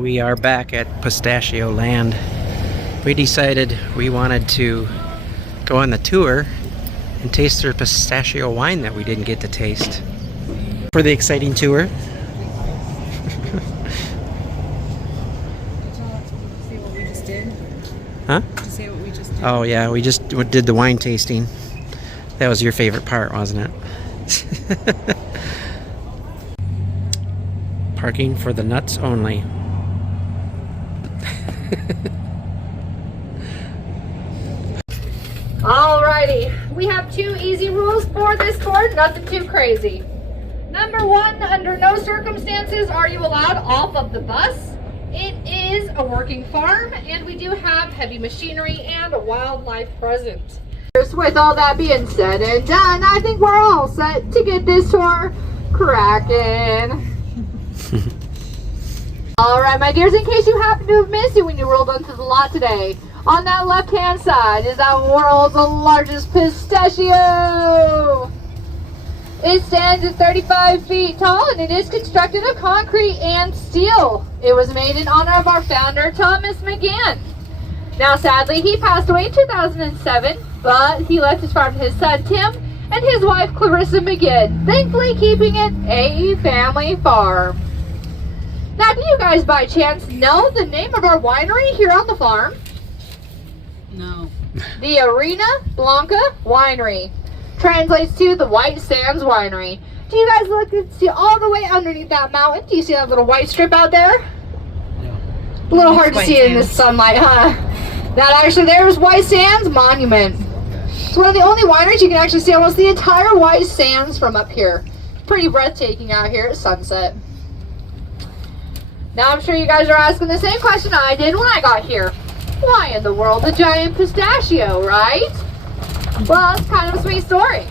We are back at Pistachioland. We decided we wanted to go on the tour and taste their pistachio wine that we didn't get to taste. For the exciting tour. See what we just did? Huh? Did you see what we just did? Oh yeah, we just did the wine tasting. That was your favorite part, wasn't it? Parking for the nuts only. Alrighty, we have 2 easy rules for this tour, nothing too crazy. Number 1, under no circumstances are you allowed off of the bus. It is a working farm, and we do have heavy machinery and wildlife present. With all that being said and done, I think we're all set to get this tour cracking. Alright, my dears, in case you happen to have missed it when you rolled onto the lot today, on that left-hand side is our world's largest pistachio. It stands at 35 feet tall, and it is constructed of concrete and steel. It was made in honor of our founder, Thomas McGann. Now, sadly, he passed away in 2007, but he left his farm to his son, Tim, and his wife, Clarissa McGinn, thankfully keeping it a family farm. Now, do you guys by chance know the name of our winery here on the farm? No. The Arena Blanca Winery. Translates to the White Sands Winery. Do you guys look and see all the way underneath that mountain? Do you see that little white strip out there? No. A little hard to see it in the sunlight, huh? That actually there's White Sands Monument. It's one of the only wineries you can actually see almost the entire White Sands from up here. Pretty breathtaking out here at sunset. Now I'm sure you guys are asking the same question I did when I got here. Why in the world a giant pistachio, right? Well, it's kind of a sweet story.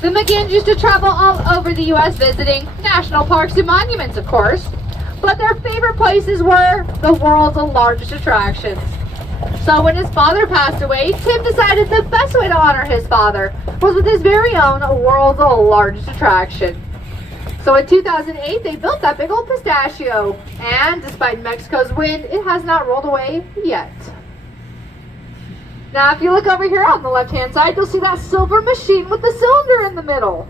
The McGinns used to travel all over the U.S. visiting national parks and monuments, of course. But their favorite places were the world's largest attractions. So when his father passed away, Tim decided the best way to honor his father was with his very own world's largest attraction. So in 2008, they built that big old pistachio. And despite Mexico's wind, it has not rolled away yet. Now, if you look over here on the left-hand side, you'll see that silver machine with the cylinder in the middle.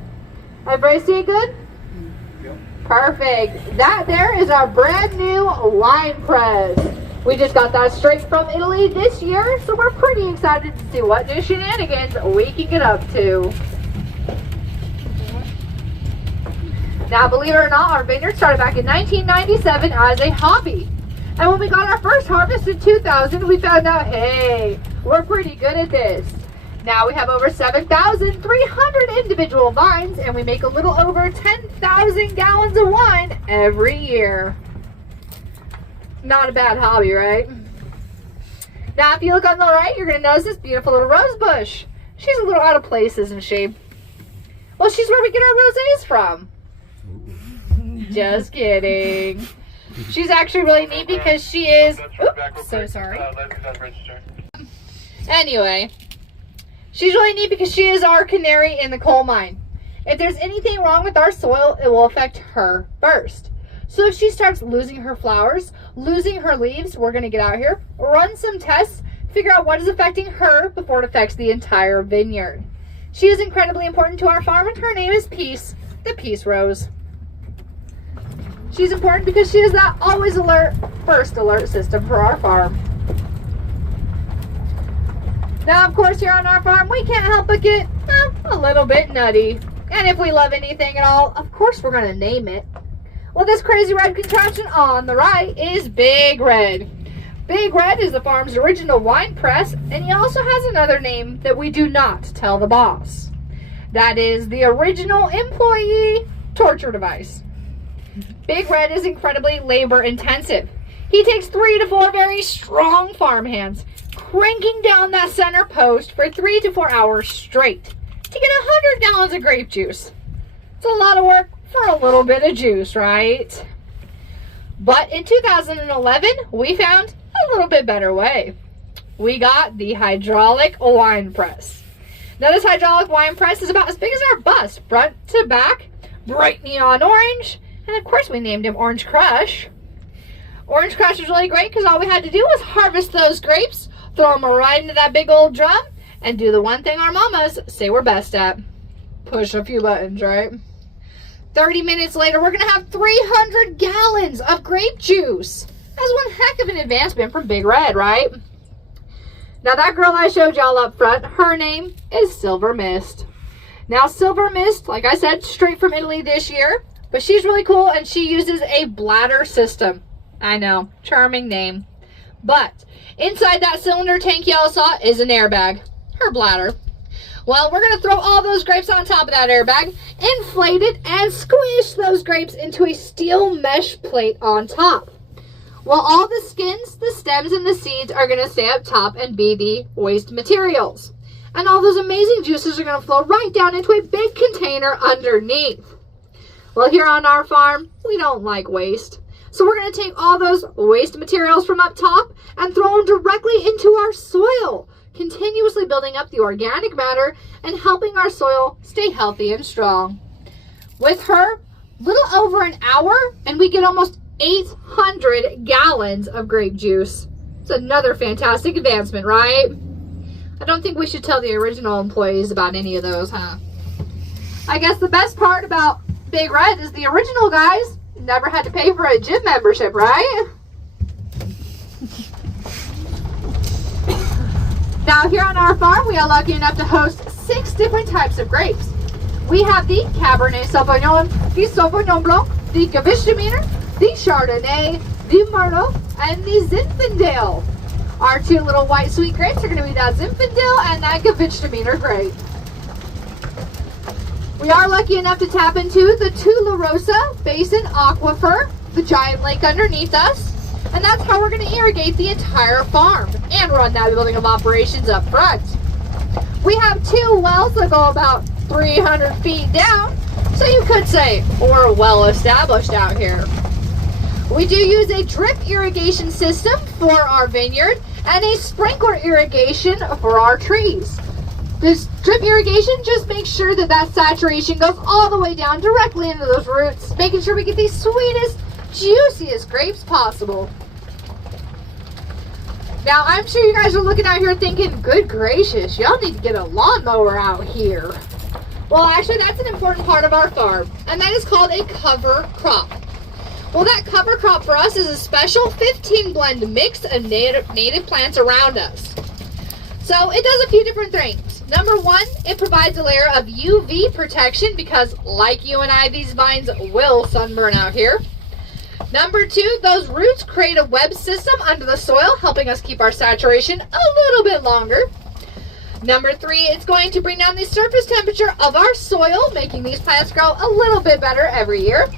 Everybody see it good? Yep. Perfect. That there is our brand new wine press. We just got that straight from Italy this year, so we're pretty excited to see what new shenanigans we can get up to. Now, believe it or not, our vineyard started back in 1997 as a hobby. And when we got our first harvest in 2000, we found out, hey, we're pretty good at this. Now we have over 7,300 individual vines, and we make a little over 10,000 gallons of wine every year. Not a bad hobby, right? Now, if you look on the right, you're going to notice this beautiful little rose bush. She's a little out of place, isn't she? Well, she's where we get our rosés from. Just kidding. She's actually really neat because she is... Oops, so sorry. Anyway, she's really neat because she is our canary in the coal mine. If there's anything wrong with our soil, it will affect her first. So if she starts losing her flowers, losing her leaves, we're going to get out here, run some tests, figure out what is affecting her before it affects the entire vineyard. She is incredibly important to our farm, and her name is Peace, the Peace Rose. She's important because she is that always alert, first alert system for our farm. Now, of course, here on our farm, we can't help but get a little bit nutty. And if we love anything at all, of course, we're going to name it. Well, this crazy red contraption on the right is Big Red. Big Red is the farm's original wine press, and he also has another name that we do not tell the boss. That is the original employee torture device. Big Red is incredibly labor intensive. He takes 3 to 4 very strong farm hands, cranking down that center post for 3 to 4 hours straight to get 100 gallons of grape juice. It's a lot of work for a little bit of juice, right? But in 2011, we found a little bit better way. We got the hydraulic wine press. Now, this hydraulic wine press is about as big as our bus, front to back, bright neon orange, and of course we named him Orange Crush. Orange Crush was really great because all we had to do was harvest those grapes, throw them right into that big old drum, and do the one thing our mamas say we're best at. Push a few buttons, right? 30 minutes later, we're going to have 300 gallons of grape juice. That's one heck of an advancement from Big Red, right? Now that girl I showed y'all up front, her name is Silver Mist. Now Silver Mist, like I said, straight from Italy this year, but she's really cool and she uses a bladder system. I know, charming name. But inside that cylinder tank y'all saw is an airbag, her bladder. Well, we're going to throw all those grapes on top of that airbag, inflate it, and squish those grapes into a steel mesh plate on top. Well, all the skins, the stems, and the seeds are going to stay up top and be the waste materials. And all those amazing juices are going to flow right down into a big container underneath. Well, here on our farm, we don't like waste. So we're going to take all those waste materials from up top and throw them directly into our soil, continuously building up the organic matter and helping our soil stay healthy and strong. With her, little over an hour, and we get almost 800 gallons of grape juice. It's another fantastic advancement, right? I don't think we should tell the original employees about any of those, huh? I guess the best part about Big Red is the original guys never had to pay for a gym membership, right? Now here on our farm, we are lucky enough to host 6 different types of grapes. We have the Cabernet Sauvignon, the Sauvignon Blanc, the Gewürztraminer, the Chardonnay, the Merlot, and the Zinfandel. Our 2 little white sweet grapes are going to be that Zinfandel and that Gewürztraminer grape. We are lucky enough to tap into the Tularosa Basin Aquifer, the giant lake underneath us, and that's how we're going to irrigate the entire farm and run that building of operations up front. We have 2 wells that go about 300 feet down, so you could say we're well established out here. We do use a drip irrigation system for our vineyard and a sprinkler irrigation for our trees. This drip irrigation just makes sure that that saturation goes all the way down directly into those roots, making sure we get the sweetest, juiciest grapes possible. Now, I'm sure you guys are looking out here thinking, good gracious, y'all need to get a lawnmower out here. Well, actually, that's an important part of our farm, and that is called a cover crop. Well, that cover crop for us is a special 15 blend mix of native plants around us. So it does a few different things. Number 1, it provides a layer of UV protection because, like you and I, these vines will sunburn out here. Number 2, those roots create a web system under the soil, helping us keep our saturation a little bit longer. Number 3, it's going to bring down the surface temperature of our soil, making these plants grow a little bit better every year.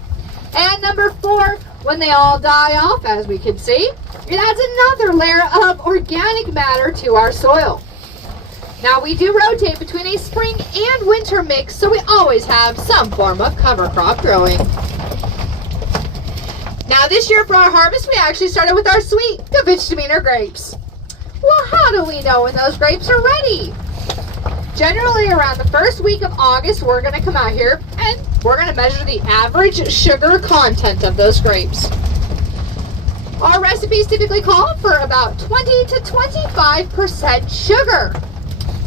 And number 4, when they all die off, as we can see, it adds another layer of organic matter to our soil. Now, we do rotate between a spring and winter mix, so we always have some form of cover crop growing. Now, this year for our harvest, we actually started with our sweet Gewürztraminer grapes. Well, how do we know when those grapes are ready? Generally, around the first week of August, we're going to come out here and we're going to measure the average sugar content of those grapes. Our recipes typically call for about 20 to 25% sugar.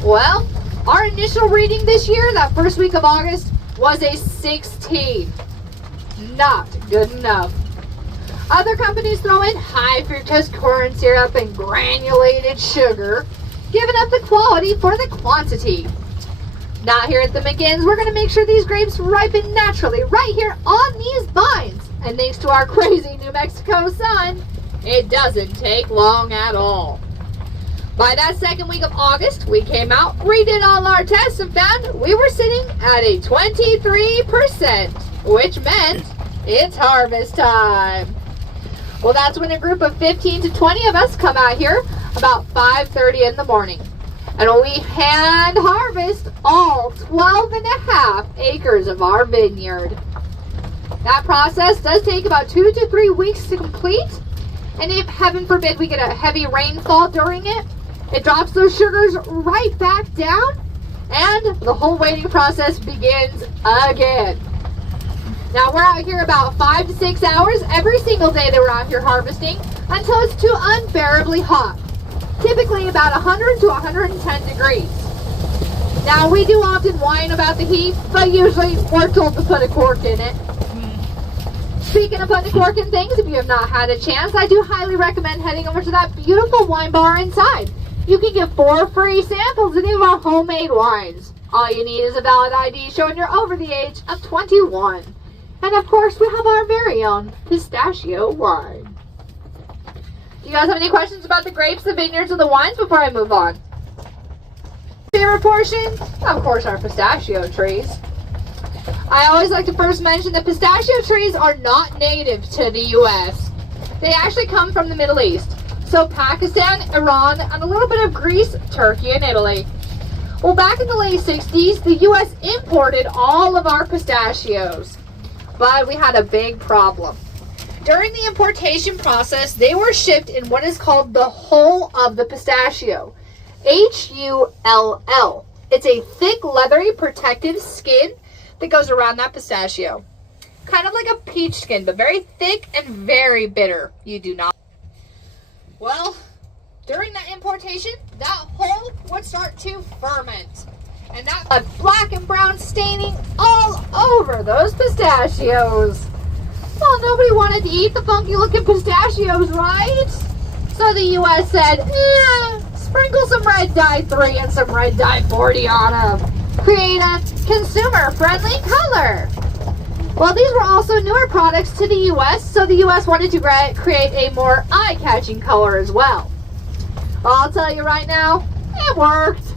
Well, our initial reading this year, that first week of August, was a 16. Not good enough. Other companies throw in high fructose corn syrup and granulated sugar, giving up the quality for the quantity. Not here at the McGinns. We're going to make sure these grapes ripen naturally right here on these vines. And thanks to our crazy New Mexico sun, it doesn't take long at all. By that second week of August, we came out, redid all our tests, and found we were sitting at a 23%, which meant it's harvest time. Well, that's when a group of 15 to 20 of us come out here about 5:30 in the morning. And we hand harvest all 12 and a half acres of our vineyard. That process does take about 2 to 3 weeks to complete. And if, heaven forbid, we get a heavy rainfall during it, it drops those sugars right back down, and the whole waiting process begins again. Now we're out here about 5 to 6 hours every single day that we're out here harvesting until it's too unbearably hot. Typically about 100 to 110 degrees. Now we do often whine about the heat, but usually we're told to put a cork in it. Speaking of putting a cork in things, if you have not had a chance, I do highly recommend heading over to that beautiful wine bar inside. You can get 4 free samples of any of our homemade wines. All you need is a valid ID showing you're over the age of 21. And of course, we have our very own pistachio wine. Do you guys have any questions about the grapes, the vineyards, or the wines before I move on? Favorite portion? Of course, our pistachio trees. I always like to first mention that pistachio trees are not native to the U.S. They actually come from the Middle East. So Pakistan, Iran, and a little bit of Greece, Turkey, and Italy. Well, back in the late 60s, the U.S. imported all of our pistachios. But we had a big problem. During the importation process, they were shipped in what is called the hull of the pistachio. Hull. It's a thick, leathery, protective skin that goes around that pistachio. Kind of like a peach skin, but very thick and very bitter. You do not. Well, during that importation, that hull would start to ferment. And that black and brown staining all over those pistachios. Well, nobody wanted to eat the funky looking pistachios, right? So the U.S. said, sprinkle some red dye 3 and some red dye 40 on them. Create a consumer-friendly color. Well, these were also newer products to the U.S., so the U.S. wanted to create a more eye-catching color as well. I'll tell you right now, it worked.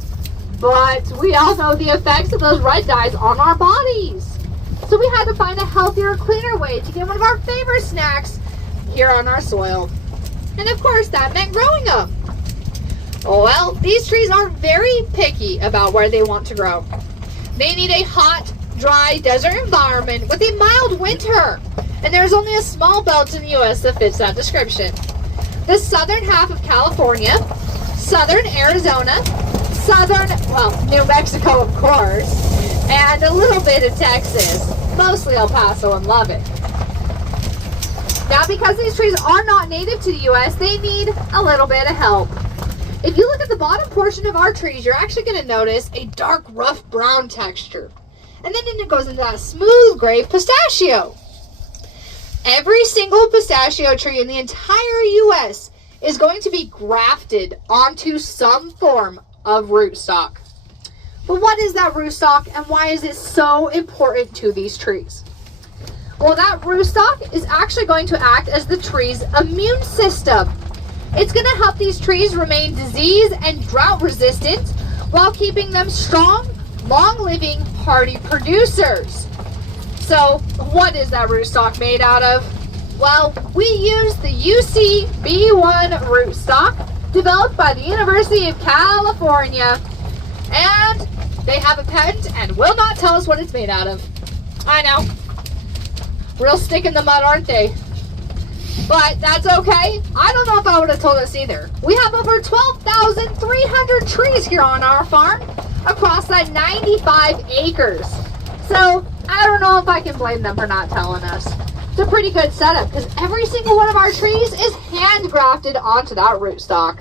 But we all know the effects of those red dyes on our bodies. So we had to find a healthier, cleaner way to get one of our favorite snacks here on our soil. And of course, that meant growing them. Well, these trees are very picky about where they want to grow. They need a hot, dry desert environment with a mild winter. And there's only a small belt in the U.S. that fits that description. The southern half of California, southern Arizona, New Mexico, of course, and a little bit of Texas, mostly El Paso and Lubbock. Now, because these trees are not native to the U.S., they need a little bit of help. If you look at the bottom portion of our trees, you're actually going to notice a dark, rough brown texture. And then it goes into that smooth gray pistachio. Every single pistachio tree in the entire U.S. is going to be grafted onto some form of rootstock. But what is that rootstock and why is it so important to these trees? Well, that rootstock is actually going to act as the tree's immune system. It's going to help these trees remain disease and drought resistant while keeping them strong, long-living, hardy producers. So, what is that rootstock made out of? Well, we use the UCB1 rootstock developed by the University of California. And they have a patent and will not tell us what it's made out of. I know. Real stick in the mud, aren't they? But that's okay. I don't know if I would have told us either. We have over 12,300 trees here on our farm across that 95 acres. So I don't know if I can blame them for not telling us. It's a pretty good setup because every single one of our trees is hand grafted onto that rootstock.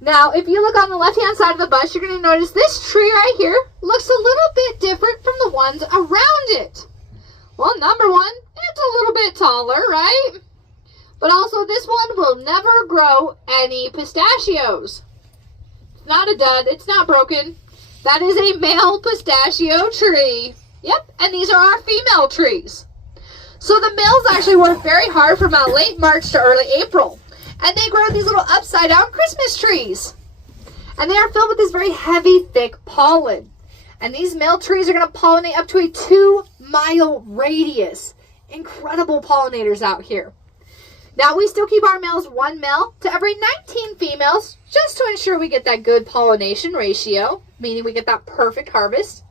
Now, if you look on the left-hand side of the bush, you're going to notice this tree right here looks a little bit different from the ones around it. Well, number one, it's a little bit taller, right? But also, this one will never grow any pistachios. It's not a dud. It's not broken. That is a male pistachio tree. Yep, and these are our female trees. So the males actually work very hard from about late March to early April. And they grow these little upside-down Christmas trees. And they are filled with this very heavy, thick pollen. And these male trees are going to pollinate up to a 2-mile radius. Incredible pollinators out here. Now, we still keep our males 1 male to every 19 females, just to ensure we get that good pollination ratio, meaning we get that perfect harvest.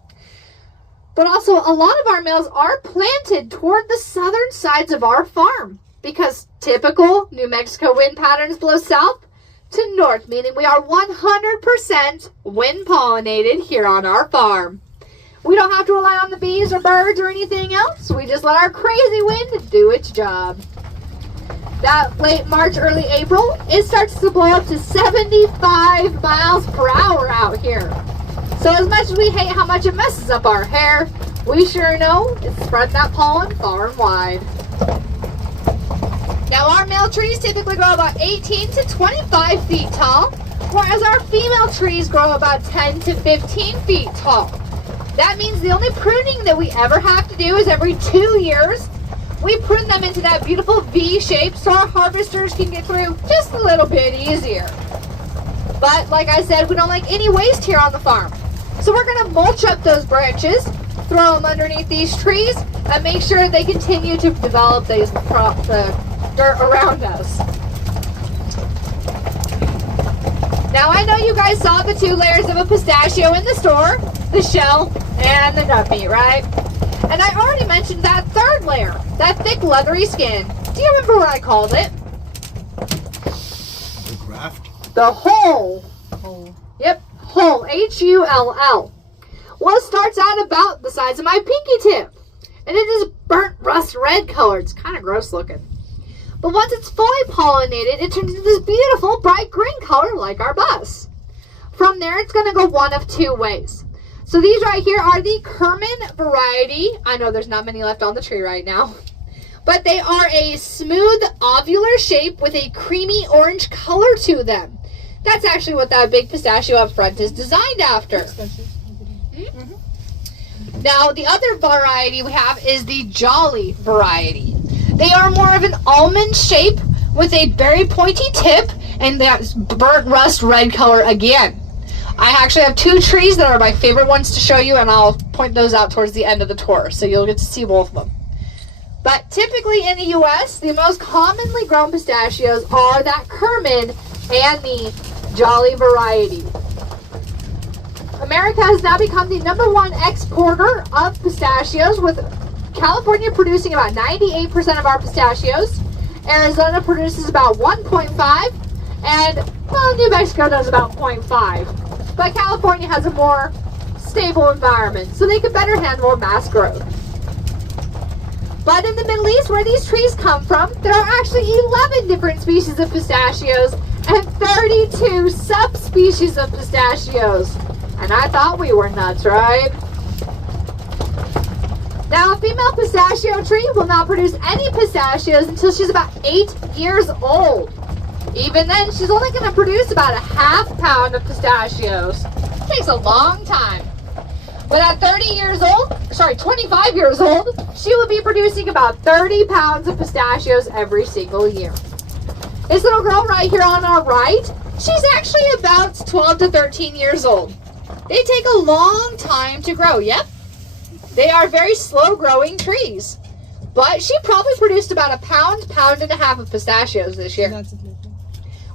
But also, a lot of our males are planted toward the southern sides of our farm, because typical New Mexico wind patterns blow south to north, meaning we are 100% wind pollinated here on our farm. We don't have to rely on the bees or birds or anything else. We just let our crazy wind do its job. That late March, early April, it starts to blow up to 75 miles per hour out here. So as much as we hate how much it messes up our hair, we sure know it's spreading that pollen far and wide. Now our male trees typically grow about 18 to 25 feet tall, whereas our female trees grow about 10 to 15 feet tall. That means the only pruning that we ever have to do is every 2 years. We prune them into that beautiful V shape so our harvesters can get through just a little bit easier. But like I said, we don't like any waste here on the farm. So we're going to mulch up those branches, throw them underneath these trees, and make sure they continue to develop the dirt around us. Now I know you guys saw the 2 layers of a pistachio in the store, the shell and the nut meat, right? And I already mentioned that 3rd layer, that thick leathery skin. Do you remember what I called it? The graft? The hull. Whole. Yep, hull, H-U-L-L. Well, it starts out about the size of my pinky tip. And it is burnt rust red color. It's kind of gross looking. But once it's fully pollinated, it turns into this beautiful bright green color like our bus. From there, it's going to go one of 2 ways. So these right here are the Kerman variety. I know there's not many left on the tree right now. But they are a smooth ovular shape with a creamy orange color to them. That's actually what that big pistachio up front is designed after. Now, the other variety we have is the Jolly variety. They are more of an almond shape with a very pointy tip and that burnt rust red color again. I actually have 2 trees that are my favorite ones to show you, and I'll point those out towards the end of the tour, so you'll get to see both of them. But typically in the U.S., the most commonly grown pistachios are that Kerman and the Jolly variety. America has now become the #1 exporter of pistachios, with California producing about 98% of our pistachios. Arizona produces about 1.5, and well, New Mexico does about 0.5. But California has a more stable environment, so they can better handle mass growth. But in the Middle East, where these trees come from, there are actually 11 different species of pistachios and 32 subspecies of pistachios. And I thought we were nuts, right? Now, a female pistachio tree will not produce any pistachios until she's about 8 years old. Even then, she's only going to produce about a ½ pound of pistachios. It takes a long time. But at 25 years old, she will be producing about 30 pounds of pistachios every single year. This little girl right here on our right, she's actually about 12 to 13 years old. They take a long time to grow, yep. They are very slow growing trees. But she probably produced about a pound and a half of pistachios this year. That's okay.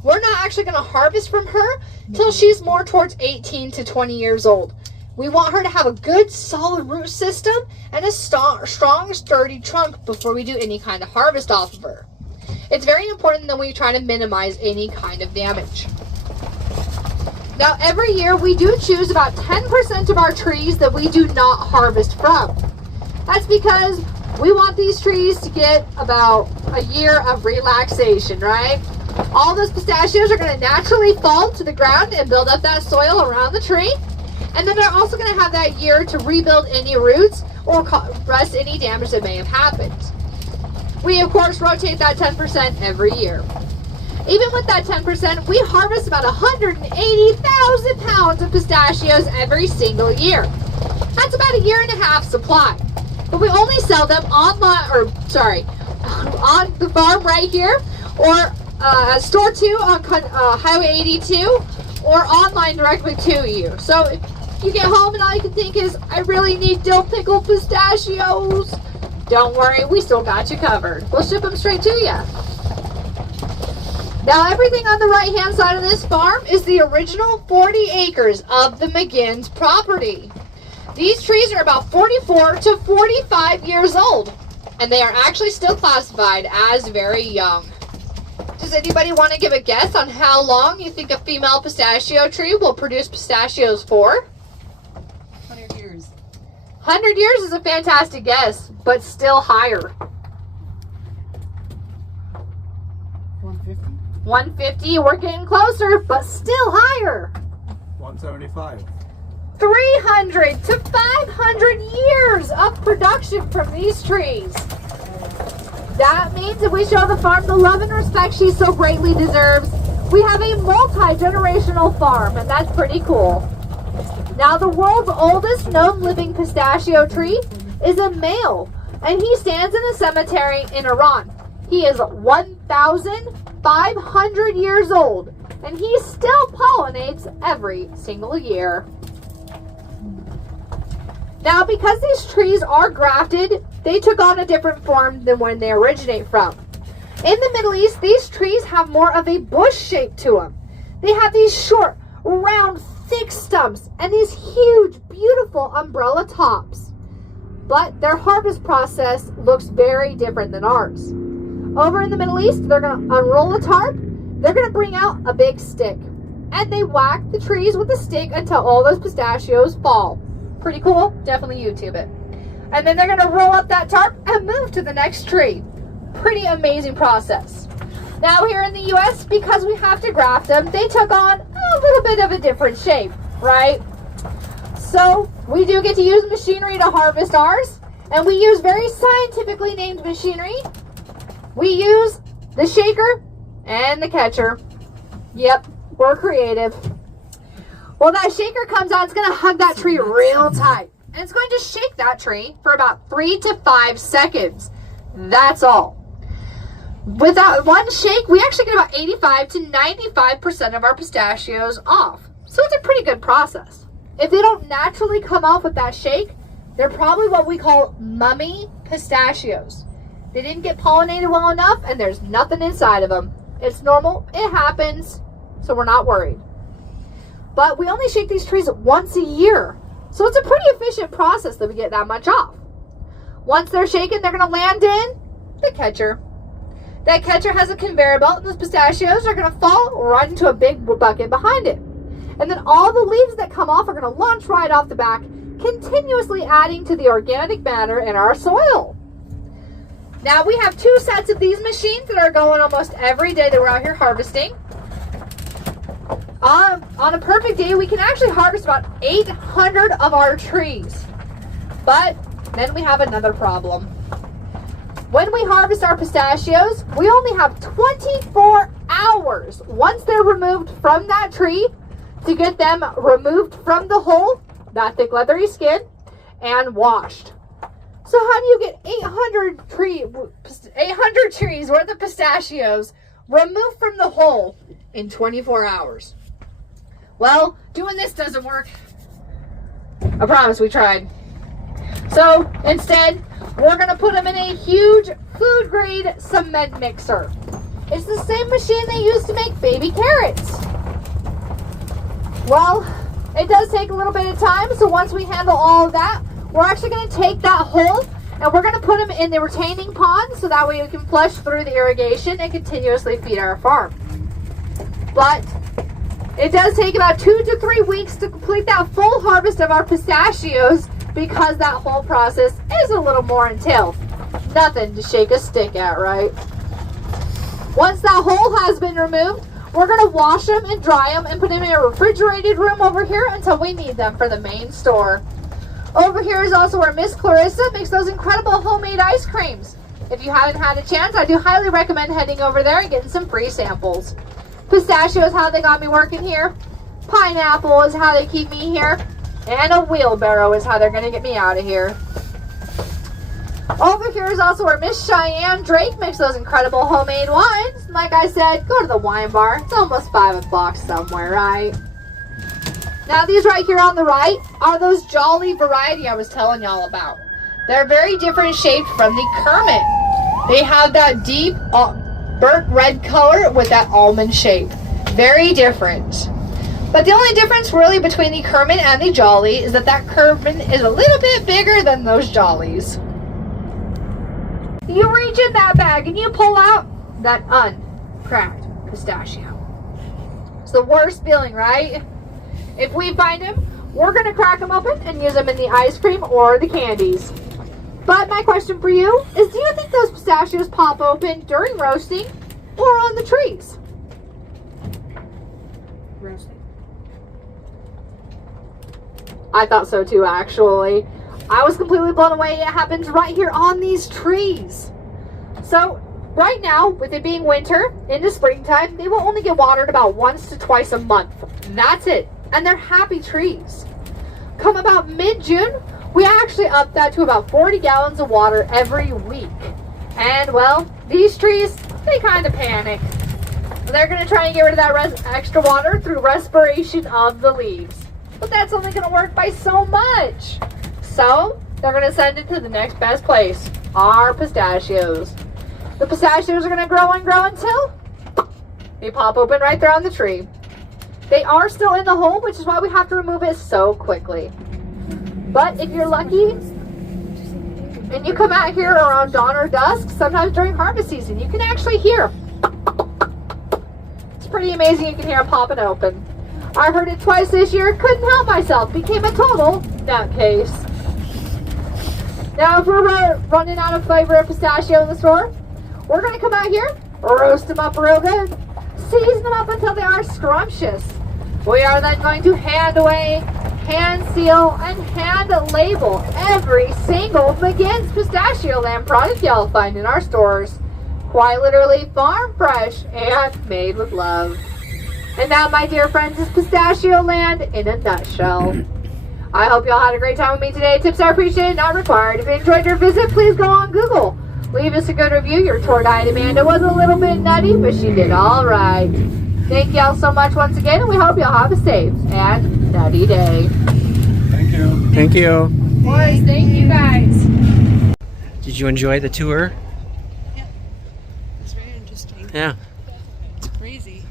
We're not actually going to harvest from her till she's more towards 18 to 20 years old. We want her to have a good solid root system and a strong sturdy trunk before we do any kind of harvest off of her. It's very important that we try to minimize any kind of damage. Now every year we do choose about 10% of our trees that we do not harvest from. That's because we want these trees to get about a year of relaxation, right? All those pistachios are going to naturally fall to the ground and build up that soil around the tree. And then they're also going to have that year to rebuild any roots or rest any damage that may have happened. We, of course, rotate that 10% every year. Even with that 10%, we harvest about 180,000 pounds of pistachios every single year. That's about a year and a half supply. But we only sell them online, on the farm right here, or store 2 on Highway 82, or online directly to you. So if you get home and all you can think is, I really need dill pickle pistachios, don't worry, we still got you covered. We'll ship them straight to you. Now everything on the right hand side of this farm is the original 40 acres of the McGinn's property. These trees are about 44 to 45 years old, and they are actually still classified as very young. Does anybody want to give a guess on how long you think a female pistachio tree will produce pistachios for? 100 years. 100 years is a fantastic guess, but still higher. 150? 150, we're getting closer, but still higher. 175. 300 to 500 years of production from these trees. That means if we show the farm the love and respect she so greatly deserves, we have a multi-generational farm, and that's pretty cool. Now, the world's oldest known living pistachio tree is a male, and he stands in a cemetery in Iran. He is 1,500 years old, and he still pollinates every single year. Now, because these trees are grafted, they took on a different form than when they originate from. In the Middle East, these trees have more of a bush shape to them. They have these short, round, thick stumps and these huge, beautiful umbrella tops. But their harvest process looks very different than ours. Over in the Middle East, they're going to unroll a tarp, they're going to bring out a big stick, and they whack the trees with a stick until all those pistachios fall. Pretty cool? Definitely YouTube it. And then they're going to roll up that tarp and move to the next tree. Pretty amazing process. Now here in the US, because we have to graft them, they took on a little bit of a different shape, right? So we do get to use machinery to harvest ours, and we use very scientifically named machinery. We use the shaker and the catcher. Yep, we're creative. Well, that shaker comes out, it's going to hug that tree real tight. And it's going to shake that tree for about 3 to 5 seconds. That's all. With that one shake, we actually get about 85 to 95% of our pistachios off. So it's a pretty good process. If they don't naturally come off with that shake, they're probably what we call mummy pistachios. They didn't get pollinated well enough, and there's nothing inside of them. It's normal. It happens. So we're not worried. But we only shake these trees once a year. So it's a pretty efficient process that we get that much off. Once they're shaken, they're going to land in the catcher. That catcher has a conveyor belt, and those pistachios are going to fall right into a big bucket behind it. And then all the leaves that come off are going to launch right off the back, continuously adding to the organic matter in our soil. Now we have 2 sets of these machines that are going almost every day that we're out here harvesting. On a perfect day, we can actually harvest about 800 of our trees. But then we have another problem. When we harvest our pistachios, we only have 24 hours once they're removed from that tree to get them removed from the hull, that thick leathery skin, and washed. So how do you get 800 trees worth of pistachios removed from the hull in 24 hours? Well, doing this doesn't work. I promise we tried. So instead, we're going to put them in a huge food grade cement mixer. It's the same machine they use to make baby carrots. Well, it does take a little bit of time, so once we handle all of that, we're actually going to take that hull and we're going to put them in the retaining pond so that way we can flush through the irrigation and continuously feed our farm. But it does take about 2 to 3 weeks to complete that full harvest of our pistachios because that whole process is a little more entailed. Nothing to shake a stick at, right? Once that hull has been removed, we're going to wash them and dry them and put them in a refrigerated room over here until we need them for the main store. Over here is also where Miss Clarissa makes those incredible homemade ice creams. If you haven't had a chance, I do highly recommend heading over there and getting some free samples. Pistachio is how they got me working here. Pineapple is how they keep me here. And a wheelbarrow is how they're going to get me out of here. Over here is also where Miss Cheyenne Drake makes those incredible homemade wines. Like I said, go to the wine bar. It's almost 5 o'clock somewhere, right? Now these right here on the right are those Jolly variety I was telling y'all about. They're very different shaped from the Kermit. They have that deep burnt red color with that almond shape. Very different. But the only difference really between the Kermit and the Jolly is that Kermit is a little bit bigger than those Jollies. You reach in that bag and you pull out that uncracked pistachio. It's the worst feeling, right? If we find him, we're going to crack them open and use them in the ice cream or the candies. But my question for you is, do you think those pistachios pop open during roasting or on the trees? Roasting. I thought so too, actually. I was completely blown away. It happens right here on these trees. So right now, with it being winter into springtime, they will only get watered about once to twice a month. That's it. And they're happy trees. Come about mid-June, we actually up that to about 40 gallons of water every week. And well, these trees, they kind of panic. They're going to try and get rid of that extra water through respiration of the leaves. But that's only going to work by so much. So they're going to send it to the next best place, our pistachios. The pistachios are going to grow and grow until they pop open right there on the tree. They are still in the hole, which is why we have to remove it so quickly. But if you're lucky and you come out here around dawn or dusk, sometimes during harvest season, you can actually hear. It's pretty amazing, you can hear them popping open. I heard it twice this year, couldn't help myself, became a total nutcase. Now if we're running out of flavor of pistachio in the store, we're going to come out here, roast them up real good, season them up until they are scrumptious. We are then going to hand weigh, hand seal, and hand label every single McGinn's Pistachioland product you'll find in our stores. Quite literally farm fresh and made with love. And that, my dear friends, is Pistachioland in a nutshell. I hope y'all had a great time with me today. Tips are appreciated, not required. If you enjoyed your visit, please go on Google. Leave us a good review. Your tour guide Amanda was a little bit nutty, but she did all right. Thank y'all so much once again, and we hope y'all have a safe and nutty day. Thank you. Thank you. Boys, thank you guys. Did you enjoy the tour? Yeah. It's very interesting. Yeah. It's crazy.